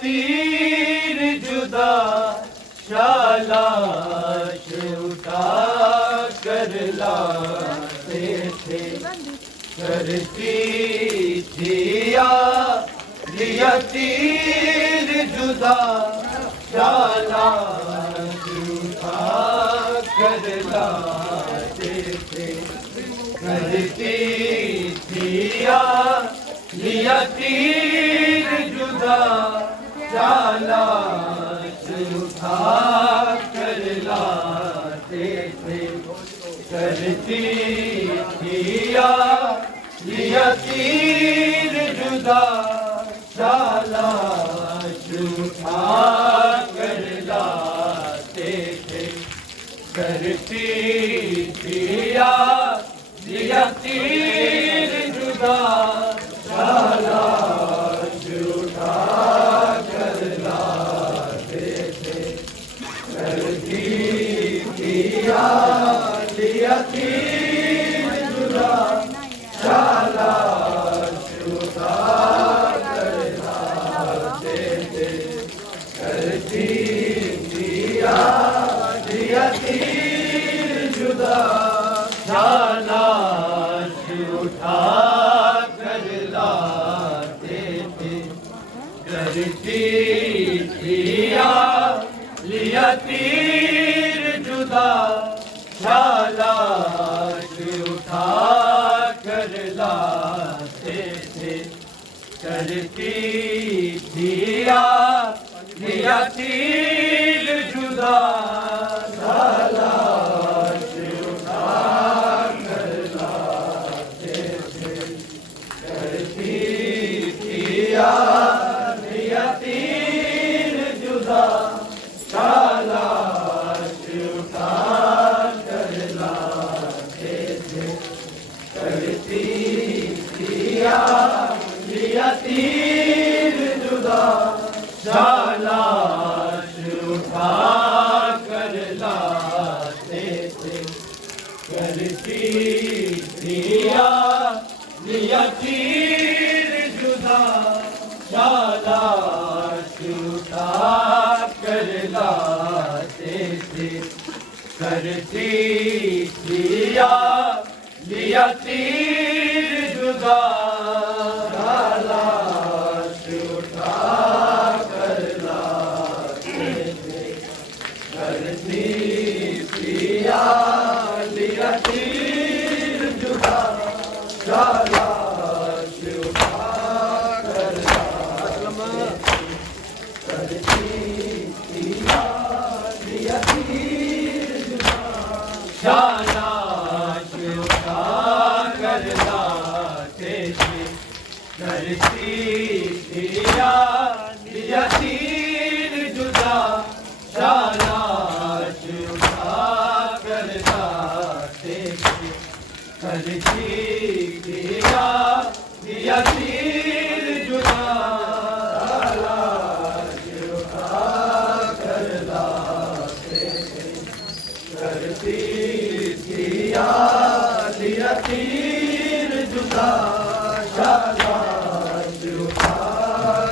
तीर जुदा शालाश उठा कर लाते थे, करती थिया लिया तीर जुदा शालाश उठा कर लाते थे, करती थिया लिया तीर जुदा शालाश उठा कर लाते थे, करती थिया लिया तीर जुदा शालाश उठा कर लाते थे, करती दिया दिया तीर जुदा शालाश उठा कर लाते थे करती दिया दिया तीर जुदा शालाश उठा कर लाते थे करती दिया दिया तीर जुदा शालाश उठा कर लाते थे करती दिया लिया तीर जुदा शालाश उठा कर लाते थे करती दिया लिया तीर जुदा शालाश उठा कर लाते थे करती दिया लिया तीर जुदा शालाश उठा कर लाते थे करती दिया लिया तीर जुदा शालाश उठा कर लाते थे करती दिया लिया तीर जुदा शालाश उठा कर लाते थे करती दिया लिया तीर जुदा शालाश उठा कर लाते थे करती दिया लिया तीर जुदा शालाश उठा कर लाते करती दिया लिया तीर जुदा शालाश उठा कर लाते थे करती दिया लिया तीर जुदा शालाश उठा कर लाते थे करती दिया लिया तीर जुदा शालाश उठा कर लाते थे करती दिया लिया तीर जुदा शालाश उठा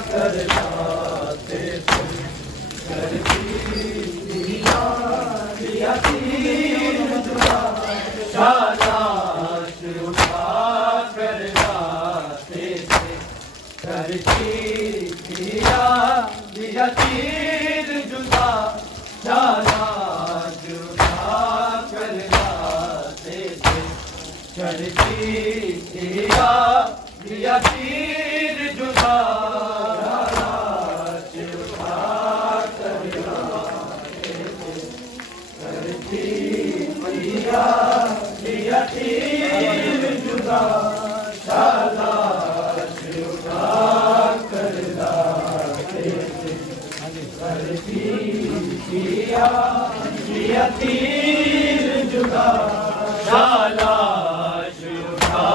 कर लाते थे करती दिया लिया तीर जुदा शालाश उठा कर लाते थे करती दिया लिया तीर जुदा शालाश उठा कर लाते थे करती दिया लिया तीर जुदा शालाश उठा कर लाते थे करती दिया लिया तीर जुदा शालाश उठा कर लाते थे करती दिया लिया तीर जुदा शालाश उठा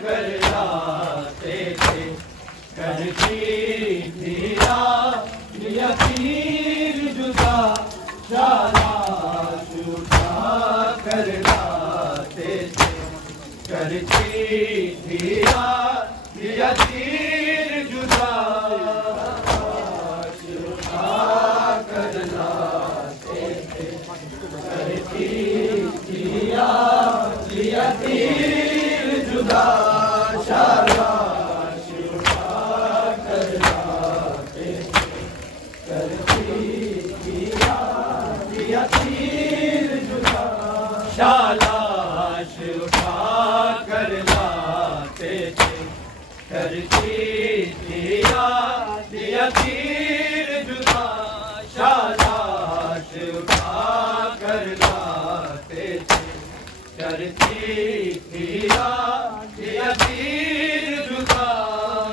कर लाते थे करती दिया लिया तीर जुदा शालाश उठा कर लाते थे करती दिया लिया तीर जुदा शालाश उठा कर लाते थे करती दिया लिया तीर जुदा शालाश उठा कर लाते थे करती दिया लिया तीर जुदा शालाश उठा कर लाते थे करती दिया लिया तीर जुदा शालाश उठा कर लाते थे करती दिया लिया तीर जुदा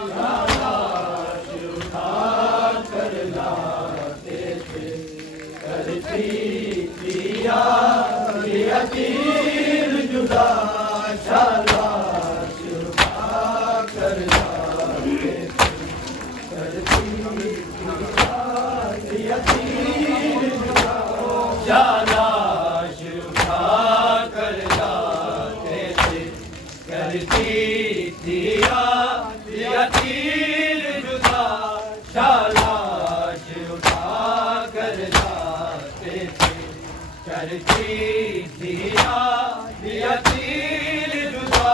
शालाश उठा कर लाते थे करती दिया तीर जुदा शाबाश उठा कर लाते थे करती दिया तीर जुदा शाबाश उठा कर लाते थे करती दिया तीर जुदा शाबाश उठा कर लाते थे करती दिया तीर जुदा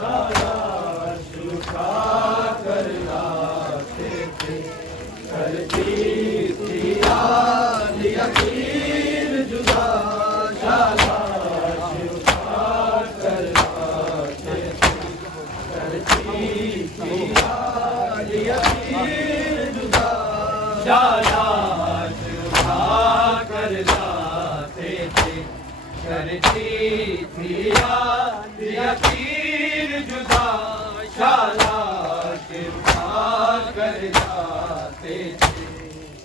शाबाश उठा कर लाते थे करती दिया तीर जुदा शाबाश उठा कर लाते थे करती दिया तीर जुदा शाबाश उठा कर लाते थे करती दिया तीर जुदा शाबाश उठा कर लाते थे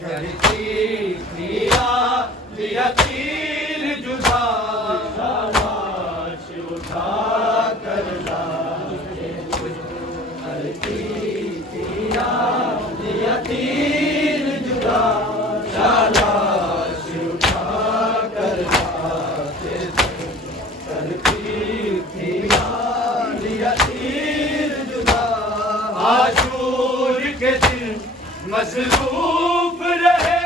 करती दिया तीर जुदा शाबाश उठा कर लाते थे करती दिया तीर जुदा शाबाश उठा कर लाते थे करती दिया तीर जुदा आशूर के दिन मसरूफ रहे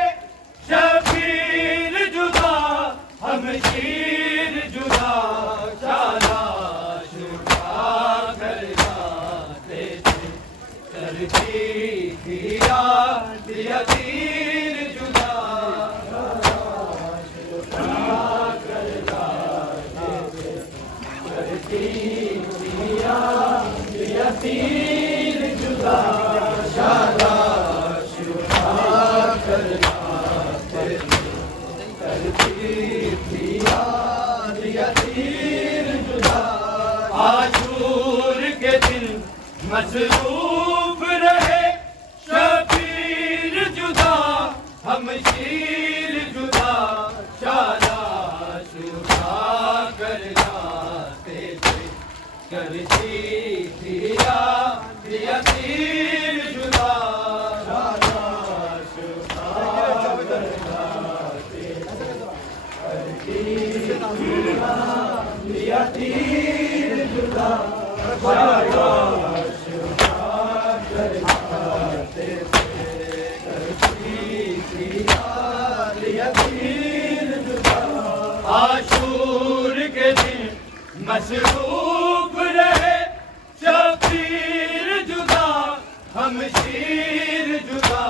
शबीर जुदा हम शीर जुदा शाबाश उठा कर लाते थे करती दिया तीर जुदा शाबाश उठा कर लाते थे करती दिया तीर जुदा शाबाश उठा कर लाते थे करती दिया तीर जुदा आशूर के दिन मसरूफ रहे शबीर जुदा हम शीर जुदा शाबाश उठा कर लाते थे करती दिया तीर जुदा शाबाश उठा कर लाते थे करती दिया तीर जुदा शाबाश उठा कर लाते थे करती दिया तीर जुदा आशूर के दिन मसरूफ रहे शबीर जुदा हम शीर जुदा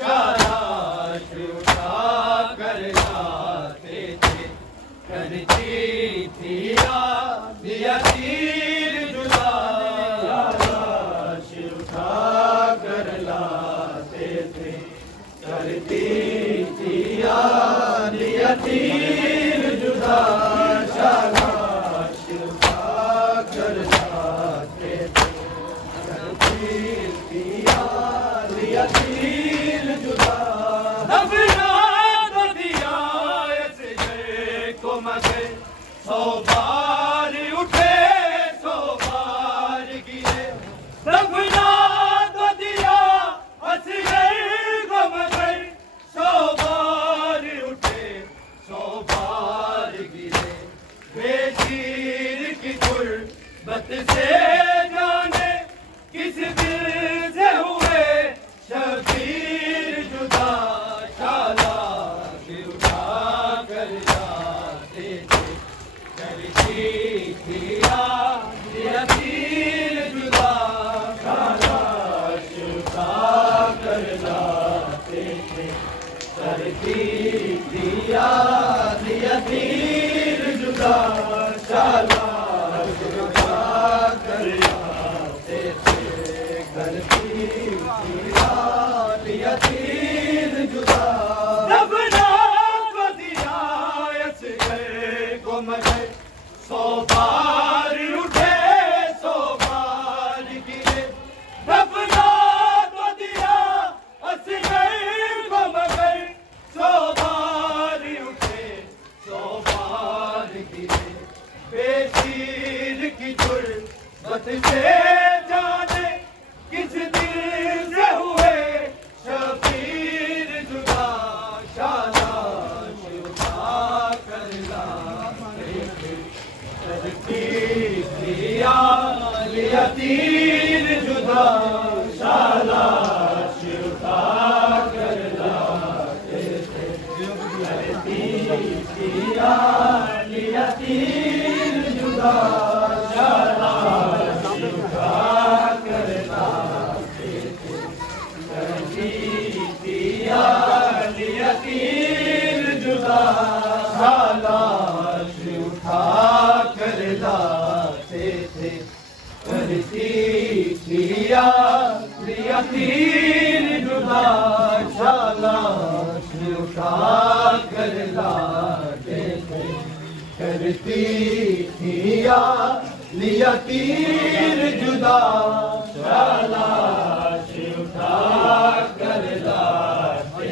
शाबाश उठा कर लाते थे करती दिया तीर जुदा शाबाश उठा कर लाते थे करती दिया तीर जुदा शाबाश उठा कर लाते थे करती दिया तीर जुदा अपना तो दिया ऐसे को मगे 100 बार उठे 100 बार गिरे अपना तो दिया असगर को मगे 100 बार उठे 100 बार गिरे बेशीर की गुर्बत से जाने किस दिल से हुए शबीर जुदा शाबाश उठा कर लाते थे करती दिया तीर जुदा शाबाश उठा कर लाते थे करती दिया तीर जुदा शाबाश उठा कर लाते थे करती दिया तीर जुदा अपना तो दिया असगर को मगर 100 बार उठे 100 बार गिरे अपना तो दिया असगर को मगर 100 बार उठे 100 बार गिरे से जाने किस दिल से हुए शबीर जुदा शाबाश उठा कर लाते करती दिया लिया तीर जुदा शाबाश उठा कर लाते करती दिया लिया तीर जुदा शाबाश उठा कर लाते करती दिया लिया तीर जुदा शाबाश उठा कर लाते थे करती दिया लिया तीर जुदा शाबाश उठा कर लाते थे करती दिया लिया तीर जुदा शाबाश उठा कर लाते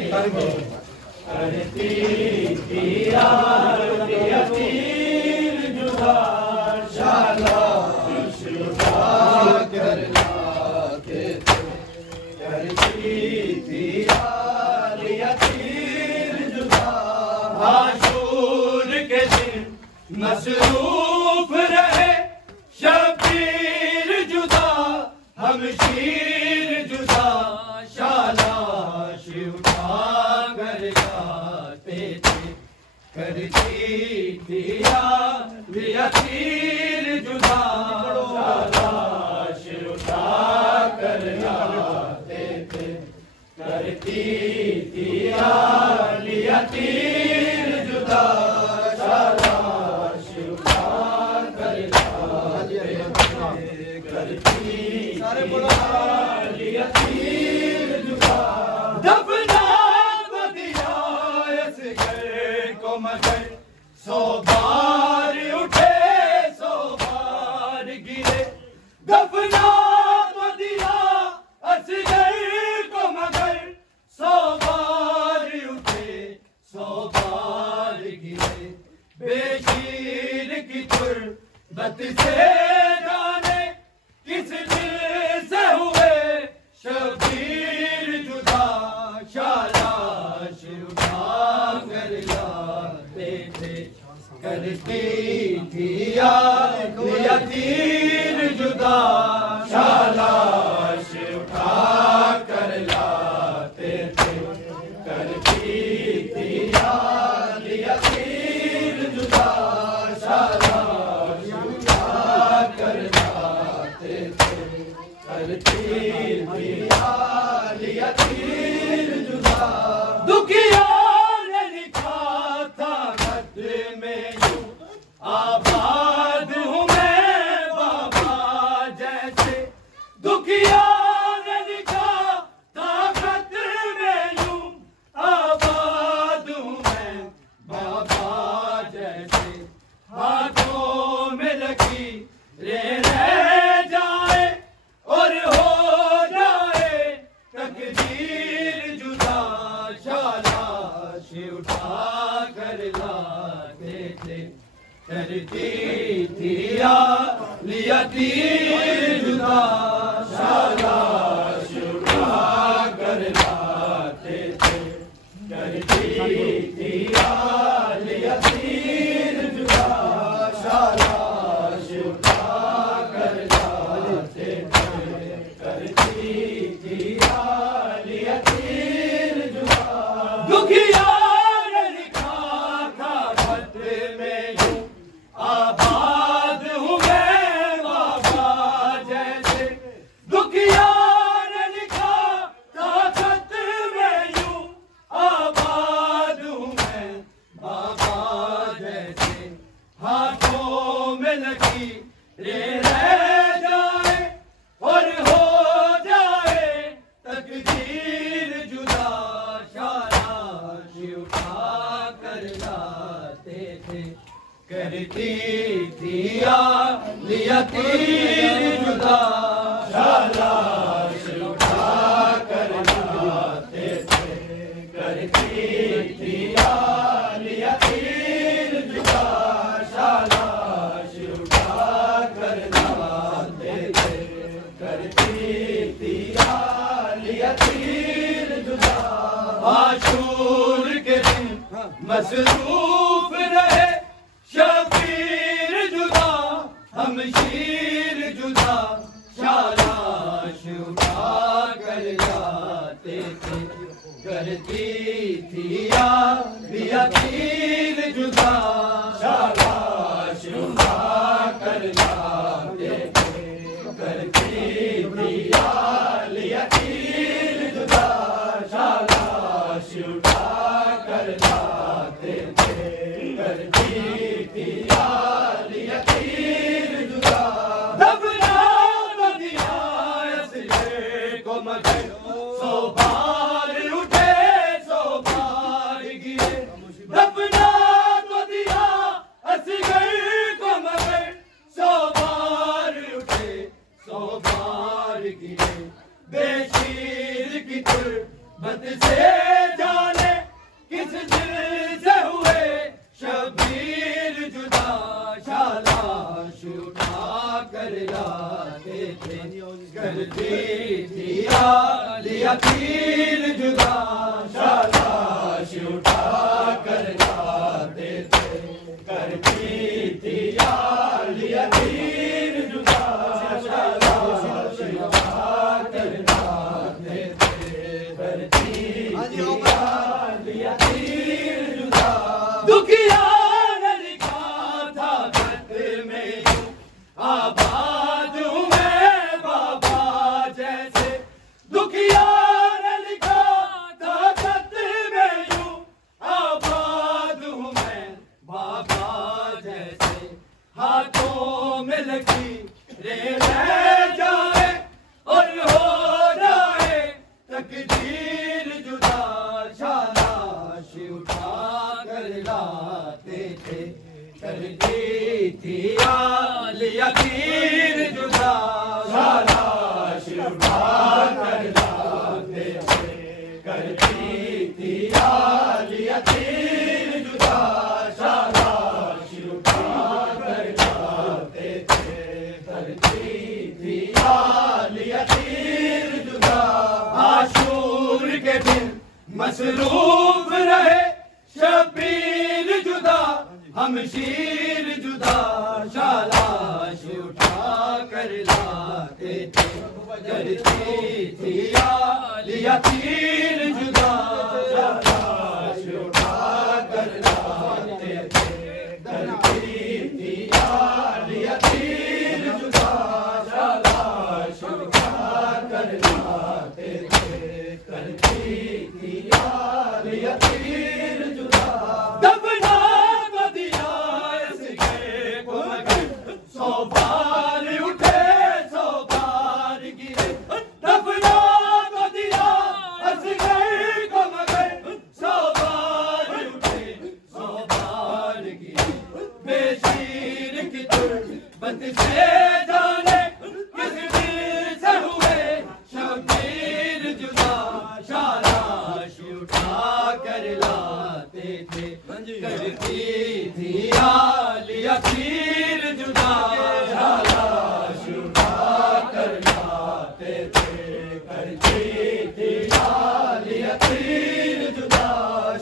करती दिया लिया तीर जुदा शाबाश उठा कर लाते करती दिया लिया तीर जुदा आशूर के दिन मसरूफ रहे शबीर जुदा हम शीर जुदा शाबाश उठा कर लाते थे करती दिया लिया तीर जुदा शाबाश उठा कर लाते थे करती दिया लिया तीर जुदा शाबाश उठा कर लाते करती लिया तीर जुदा दफना को दिया असगर को मगर 100 बार उठे 100 बार गिरे दफना को दिया असगर को मगर 100 बार उठे 100 बार गिरे बेशीर की तुरबत से जाने किस दिल से हुए शबीर जुदा शाबाश उठा कर लाते थे करती दिया लिया तीर जुदा शाबाश उठा कर लाते थे करती दिया लिया तीर जुदा शाबाश उठा कर लाते थे करती दिया लिया तीर जुदा दुखिया ने लिखा था खत में यूं आबाद हूँ मैं बाबा जैसे दुखिया ने लिखा था खत में यूं आबाद हूँ मैं बाबा जैसे हाथों में लगी रे रह जाए और हो जाए तकदीर जुदा शाबाश उठा कर लाते थे करती दिया लिया तीर जुदा शाबाश उठा कर लाते थे करती दिया लिया तीर जुदा शाबाश उठा कर लाते थे करती दिया लिया तीर जुदा दुखिया ने लिखा था खत में यूं आबाद हूँ मैं बाबा जैसे दुखिया ने लिखा था खत में यूं आबाद हूँ मैं बाबा जैसे हाथों में लगी रे रह जाए और हो जाए तकदीर जुदा शाबाश उठा कर लाते थे करती दिया लिया तीर जुदा शाबाश उठा कर लाते थे करती दिया लिया तीर जुदा शाबाश उठा कर लाते मसरूफ रहे शबीर जुदा हम शीर जुदा शाबाश उठा कर जाते थे करती थी यार तीर जुदा शाबाश उठा कर जाते थे करती थी यार तीर जुदा शाबाश उठा कर जाते थे करती थी यार तीर जुदा दबना तो दिया असले को मगर सौ बार उठे सौ बार गिरे दबना तो दिया असगर को मगर सौ बार उठे सौ बार गिरे बेशीर की तुरबत से जाने किस दिल से हुए शबीर जुदा शाबाश उठा कर लाते थे करती थी लिया तीर जुदा शाबाश उठा कर लाते थे करती थी लिया तीर जुदा शाबाश उठा कर लाते थे करती थी लिया तीर जुदा दुखिया ने लिखा था खत में यूं आबाद हूँ मैं बाबा जैसे दुखिया ने लिखा था खत में यूं आबाद हूँ मैं बाबा जैसे हाथों में लगी रे रह जाए और हो जाए तकदीर जुदा शाबाश उठा कर लाते थे करती थी लिया तीर जुदा शाबाश उठा कर लाते थे करती थी लिया तीर जुदा शाबाश उठा कर लाते थे करती थी लिया तीर जुदा आशूर के दिन मसरूफ रहे शबीर जुदा हम शीर जुदा शाबाश उठा कर लाते थे करती थी लिया तीर जुदा शाबाश उठा कर लाते थे करती थी लिया तीर जुदा शाबाश उठा कर लाते थे करती थी लिया तीर जुदा दबना तो दिया इसके को मगर सौ बार उठे सौ बार गिरे दबना तो दिया असगर को मगर सौ बार उठे सौ बार गिरे बेशीर की तुरबत से जाने किस दिल से हुए शबीर जुदा शाबाश उठा कर लाते थे करती थी लिया तीर जुदा शाबाश उठा कर लाते थे करती थी लिया तीर जुदा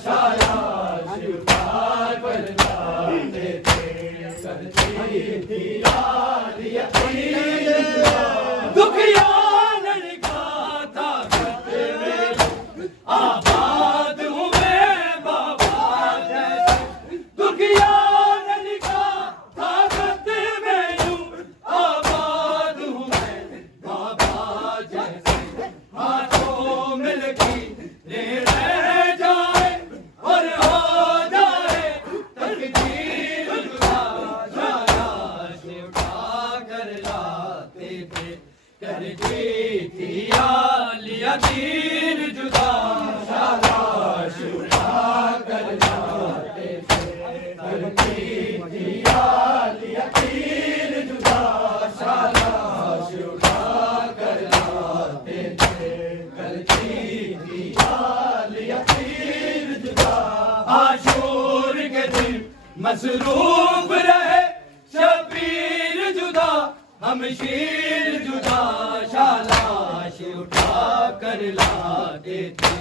शाबाश उठा कर लाते थे करती थी लिया तीर जुदा दुखिया ने लिखा था खत में आबाद हूँ मैं बाबा जैसे दुखिया ने लिखा था खत में यूं आबाद हूँ मैं बाबा जैसे हाथों में लगी रे रह जाए और हो जाए तकदीर जुदा शाबाश उठा कर लाते थे करती थी लिया तीर जुदा शाबाश उठा कर लाते थे करती थी लिया तीर जुदा शाबाश उठा कर लाते थे करती थी लिया तीर जुदा आशूर के दिन मसरूफ रहे शबीर जुदा हम शीर जुदा शाबाश उठा कर लाते थे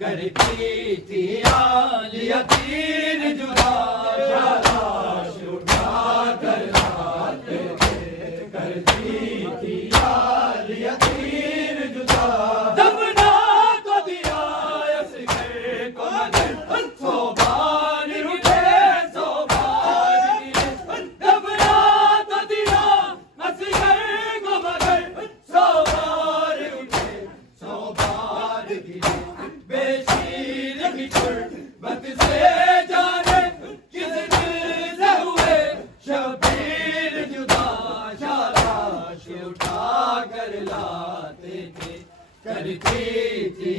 करती थी लिया तीर जुदा शाबाश उठा कर लाते थे करती थी लिया तीर जुदा दबना तो दिया असगर को मगर सो बार उठे सो बार गिरे दबना तो दिया असगर को मगर सो बार उठे सो बार गिरे बेशीर की गुर्बत से जाने किस दिल से हुए शबीर जुदा शाबाश उठा कर लाते थे करती थी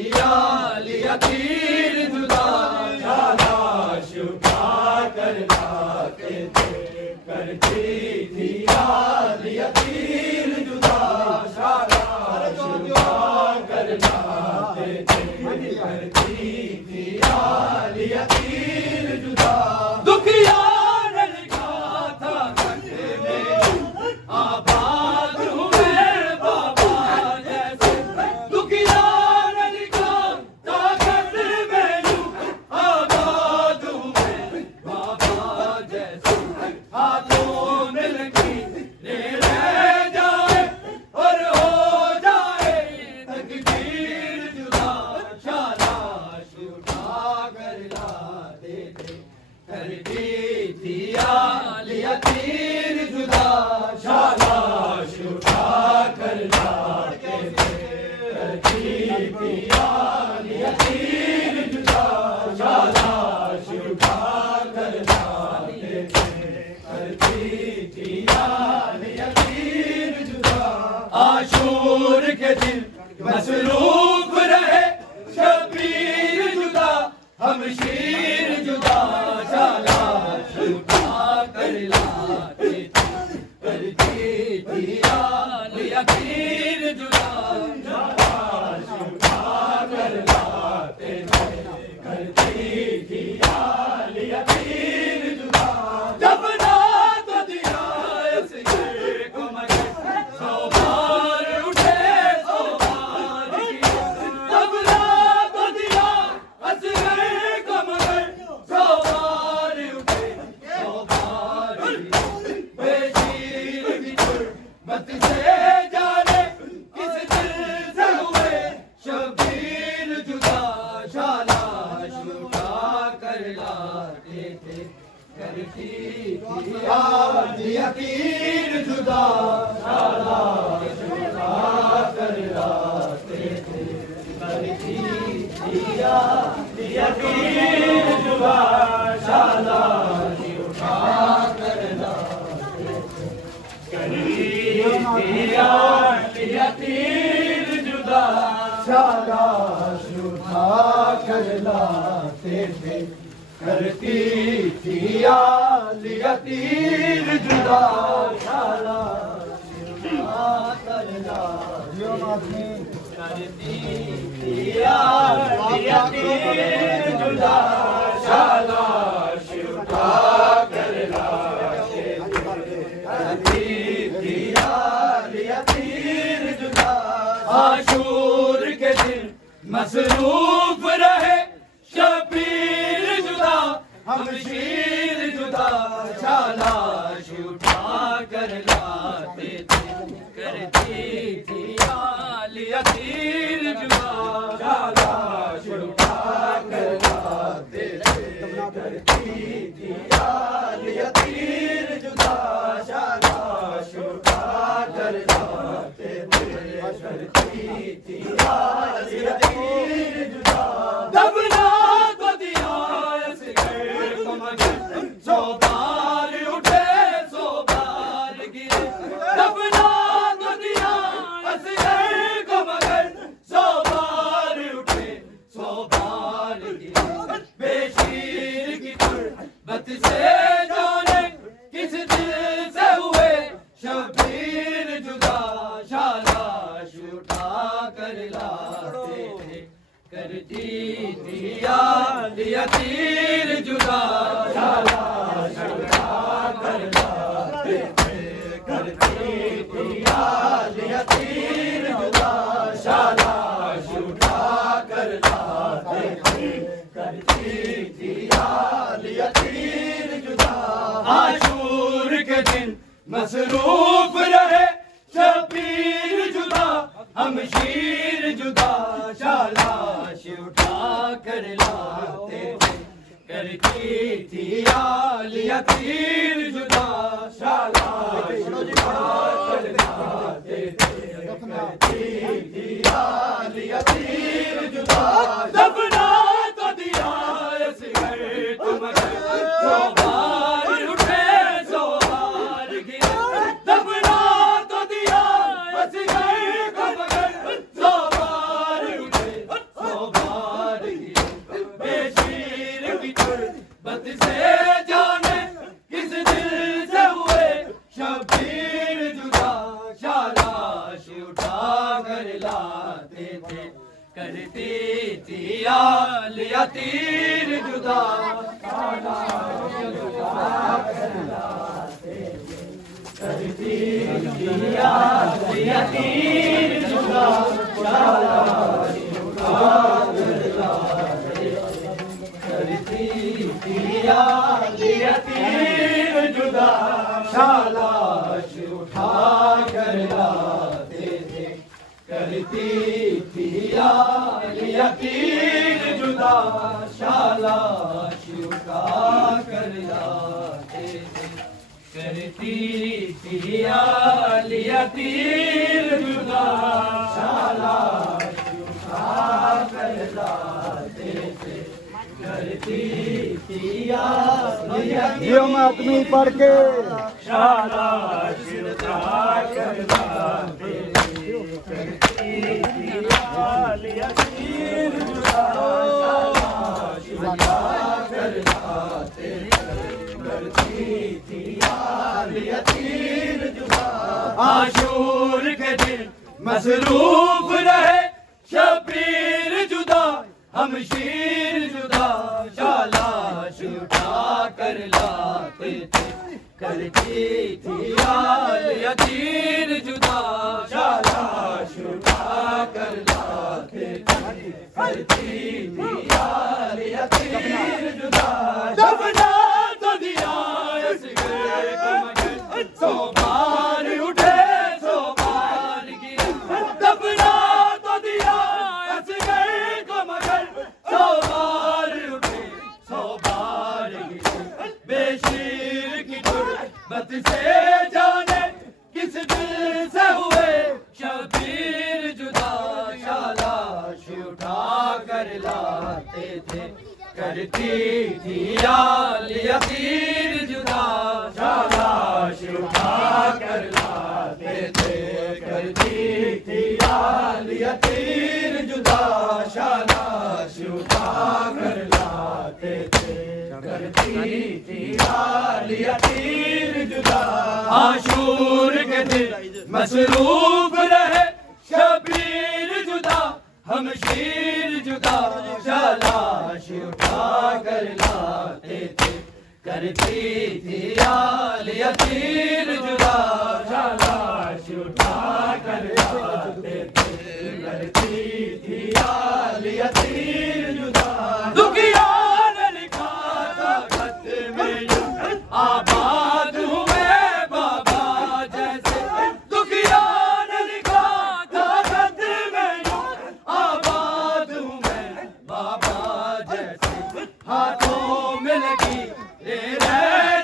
लिया तीर जुदा शाबाश उठा कर लाते थे करती थी लिया तीर जुदा शाबाश उठा कर लाते थे करती थी लिया तीर जुदा दुखिया ने लिखा था कंधे में आबाद हुए बाबा जैसे दुखिया ने लिखा था कंधे में यूं आबाद हुए बाबा जैसे हाथों में लगी रह जाए और हो जाए तकदीर जुदा शाबाश उठा कर लाते थे करती थी लिया तीर जुदा शाबाश उठा कर लाते थे करती थी लिया तीर जुदा शाबाश उठा कर लाते थे करती थी लिया तीर जुदा आशूर के दिन मसरूफ रहे शबीर जुदा हम शीर जुदा शाबाश उठा कर लाते थे करती थी लिया तीर जुदा शाबाश उठा कर लाते थे करती थी लिया तीर जुदा दबना तो दिया असगर को मगर सो बार उठे सो बार गिरे दबना तो दिया असगर को मगर सो बार उठे सो बार गिरे बेशीर की गुर्बत से जाने किस दिल से हुए शबीर जुदा शाबाश उठा कर लाते थे करती थी लिया तीर जुदा शाबाश उठा कर लाते थे करती थी लिया तीर जुदा शाबाश उठा कर लाते थे करती थी लिया तीर जुदा शाबाश उठा कर लाते थे करती थी लिया तीर जुदा शाबाश उठा कर लाते करती थी लिया तीर जुदा शाबाश उठा कर लाते करती थी लिया तीर जुदा आशूर के दिन मसरूफ रहे शबीर जुदा हम शीर जुदा शाबाश उठा कर लाते थे करती थी लिया तीर जुदा शाबाश उठा कर लाते थे करती थी लिया तीर जुदा शाबाश उठा कर लाते थे करती थी लिया तीर जुदा दबना तो दिया असगर को मगर सो बार उठे सो बार गिरे दबना तो दिया असगर को मगर सो बार उठे सो बार गिरे बेशीर की गुर्बत से जाने किस दिल से हुए शबीर जुदा शाबाश उठा कर लाते थे करती थी लिया तीर जुदा शाबाश उठा कर लाते थे करती थी लिया तीर जुदा शाबाश उठा कर लाते आशूर के दिन मसरूफ रहे शबीर जुदा हम शीर जुदा शालाश उठा कर लाते थे करती थी आलिया तीर जुदा शालाश उठा कर लाते थे करती थी आलिया तीर जुदा दफना तो दिया इस घर को मगर सो बार उठे सो बार गिरे दफना तो दिया इस घर को मगर सो बार उठे सो बार गिरे बेशीर की तुरबत से जाने किस दिल से हुए शबीर जुदा शालाश उठा कर लाते थे करती थी आलिया तीर जुदा शालाश उठा कर लाते थे करती थी आलिया तीर जुदा शालाश उठा कर लाते थे करती थी आलिया तीर जुदा शालाश उठा कर लाते थे करती थी आलिया तीर जुदा शालाश उठा कर लाते थे करती थी आलिया तीर जुदा शालाश उठा कर लाते थे करती थी आलिया जियो में अपनी पढ़ के शालाश उठा कर लाते थे करती थी आलिया तीर जुदा शालाश उठा कर लाते करती थी आलिया तीर जुदा आशूर के दिन मसरूफ रहे शबीर जुदा हम शीर जुदा शालाश उठा कर लाते थे करती थी आलिया तीर जुदा शालाश उठा कर लाते थे करती थी आलिया तीर जुदा दफना तो दिया इस घर को मगर सो बार उठे सो बार गिरे दफना तो दिया इस घर को मगर सो बार उठे सो बार गिरे बेशीर की तुरबत से जाने किस दिल से हुए शबीर जुदा शालाश उठा कर लाते थे करती थी आलिया तीर जुदा शालाश उठा कर लाते थे करती थी आलिया तीर जुदा शालाश उठा कर लाते थे करती थी आलिया तीर जुदा आशूर के दिन मसरूफ रहे शबीर जुदा हम शीर जुदा शालाश उठा कर लाते थे करती थी आलिया तीर जुदा शालाश उठा कर लाते थे करती थी आलिया तीर जुदा दुखिया ने लिखा था खत में यूं आबाद हूँ मैं बाबा जैसे दुखिया ने लिखा था खत में यूं आबाद हूँ मैं बाबा जैसे हाथों में लगी रे